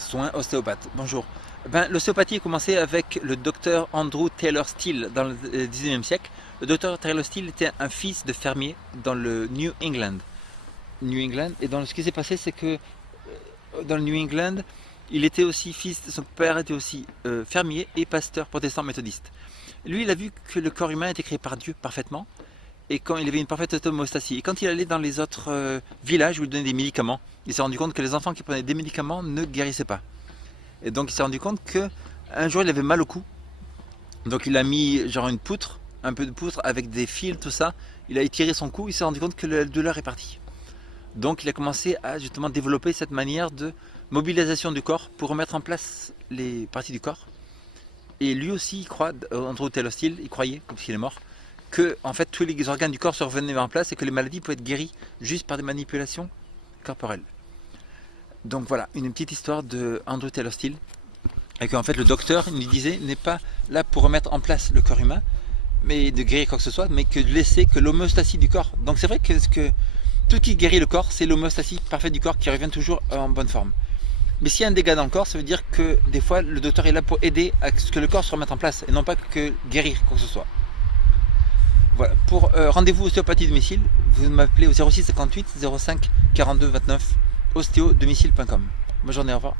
Soins ostéopathes. Bonjour. L'ostéopathie a commencé avec le docteur Andrew Taylor Still dans le 19e siècle. Le docteur Taylor Still était un fils de fermier dans le New England. Et ce qui s'est passé, c'est que dans le New England, il était aussi fils, son père était aussi fermier et pasteur protestant méthodiste. Lui, il a vu que le corps humain était créé par Dieu parfaitement et quand il avait une parfaite homéostasie. Et quand il allait dans les autres villages où il donnait des médicaments, il s'est rendu compte que les enfants qui prenaient des médicaments ne guérissaient pas. Et donc il s'est rendu compte que un jour il avait mal au cou. Donc il a mis genre une poutre, un peu de poutre avec des fils, tout ça. Il a étiré son cou, il s'est rendu compte que la douleur est partie. Donc il a commencé à justement développer cette manière de mobilisation du corps pour remettre en place les parties du corps. Et lui aussi, il croit, Andrew Taylor Still, il croyait, comme s'il est mort, que en fait tous les organes du corps se revenaient en place et que les maladies pouvaient être guéries juste par des manipulations corporelles. Donc voilà, une petite histoire de Andrew Taylor Still. Et qu'en fait le docteur, il nous disait, n'est pas là pour remettre en place le corps humain, mais de guérir quoi que ce soit, mais que de laisser que l'homéostasie du corps. Donc c'est vrai que tout ce qui guérit le corps, c'est l'homéostasie parfaite du corps qui revient toujours en bonne forme. Mais s'il y a un dégât dans le corps, ça veut dire que des fois le docteur est là pour aider à ce que le corps se remette en place et non pas que guérir quoi que ce soit. Voilà, pour rendez-vous ostéopathie domicile, vous m'appelez au 06 58 05 42 29 ostéodomicile.com. Bonne journée, au revoir.